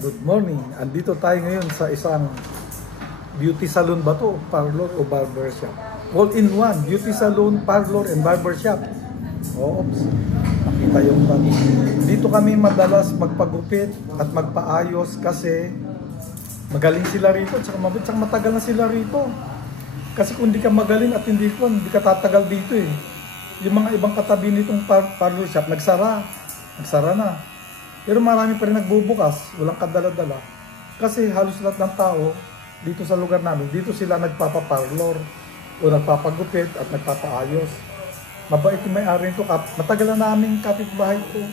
Good morning. Andito tayo ngayon sa isang beauty salon ba to? Parlor o barbershop? All in one. Beauty salon, parlor, and barbershop. Oops. Nakita yung tanong. Dito kami madalas magpagupit at magpaayos kasi magaling sila rito. Tsaka matagal na sila rito. Kasi kung di ka magaling at hindi ka tatagal dito eh. Yung mga ibang katabi nitong parlor shop, nagsara na. Pero marami pa rin nagbubukas, walang kadala-dala. Kasi halos lahat ng tao dito sa lugar namin, dito sila nagpapaparlor o nagpapagupit at nagpapaayos. Mabait yung may-ari nito. Matagal na namin kapitbahay ko.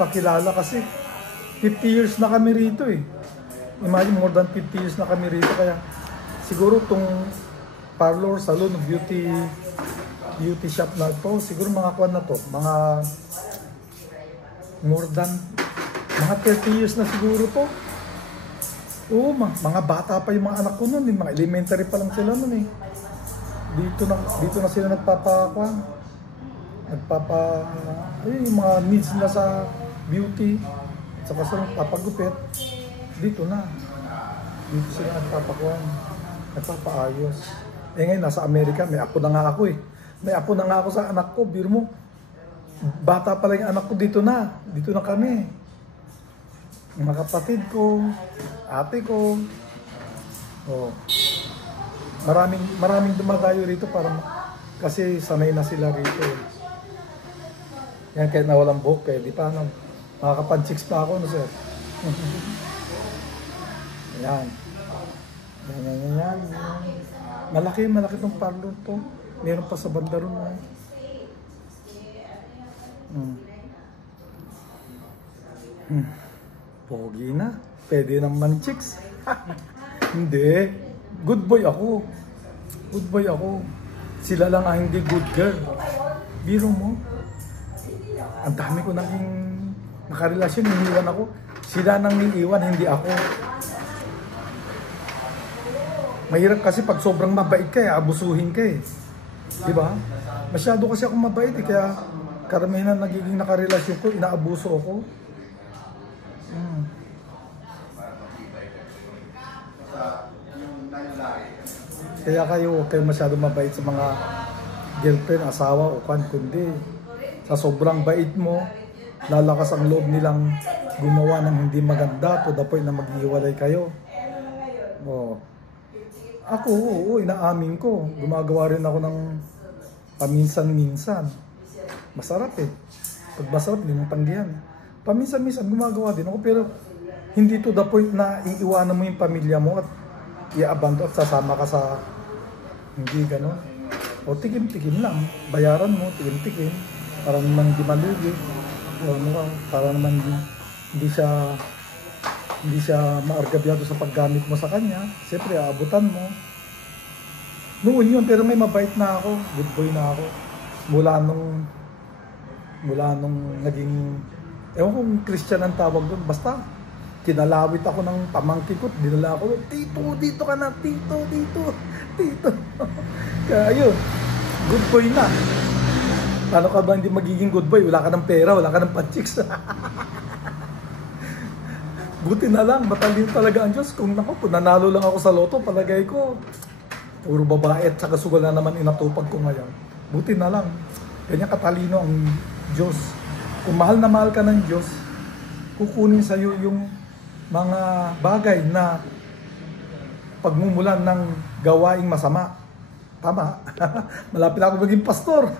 Kakilala kasi 50 years na kami rito eh. Imagine, more than 50 years na kami rito. Kaya siguro itong parlor, salon, beauty shop na to, siguro mga kwan na to, mga more than mga 30 years na siguro to. Oo, mga bata pa yung mga anak ko nun, mga elementary pa lang sila nun eh. Dito na sila yung mga needs nila sa beauty at saka sa papagupit, dito sila nagpapaayos. Ngayon nasa Amerika, may apo na nga ako eh. May apo na nga ako sa anak ko, biro mo. Bata pa lang yung anak ko, dito na kami. Mga kapatid ko, ate ko. Oh. Maraming dumadayo rito kasi sanay na sila rito. Yan, kahit nawalang buhok, di pa makakapanchiks pa ako, no sir? Yan. Yan. Malaki tong parlor to. Meron pa sa banda ron. Pogi na. Pwede naman chicks. Hindi. Good boy ako. Sila lang ang hindi good girl. Biro mo. Ang dami ko naging nakarelasyon. Iniwan ako. Sila nang iiwan, hindi ako. Mahirap kasi pag sobrang mabait ka, abusuhin ka eh. Diba? Masyado kasi ako mabait eh. Kaya karamihan na nagiging nakarelasyon ko, inaabuso ako. Kaya kayo masyado mabait sa mga girlfriend, asawa o kundi sa sobrang bait mo, lalakas ang loob nilang gumawa ng hindi maganda to the point na maghihiwalay kayo. Ako, inaamin ko. Gumagawa rin ako ng paminsan-minsan. Masarap eh. Pag masarap, hindi mong tanggihan. Paminsan-minsan gumagawa din ako, pero hindi to the point na iiwanan mo yung pamilya mo at i-abandon at sasama ka sa hindi gano'n. O tikim-tikim lang. Bayaran mo, tikim-tikim. Para naman di malugi. Para naman hindi siya maargabyado sa paggamit mo sa kanya. Siyempre, aabutan mo. Noon yun, pero may mabait na ako. Good boy na ako. Mula nung naging, ewan kung Christian ang tawag doon. Basta, kinalawit ako ng pamangkin ko. Dinala ako, Tito, dito ka na. Tito. Kaya yun, good boy na. Paano ka ba hindi magiging good boy? Wala ka ng pera, wala ka ng panchiks. Buti na lang, matalino talaga ang Diyos. Kung nanalo lang ako sa loto, palagay ko, puro babae at saka sugal na naman inatupag ko ngayon. Buti na lang, ganyan katalino ang Diyos. Kung mahal na mahal ka ng Diyos, kukunin sa iyo yung mga bagay na pagmumulan ng gawaing masama. Tama. Malapit ako maging pastor.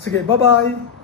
Sige, bye-bye.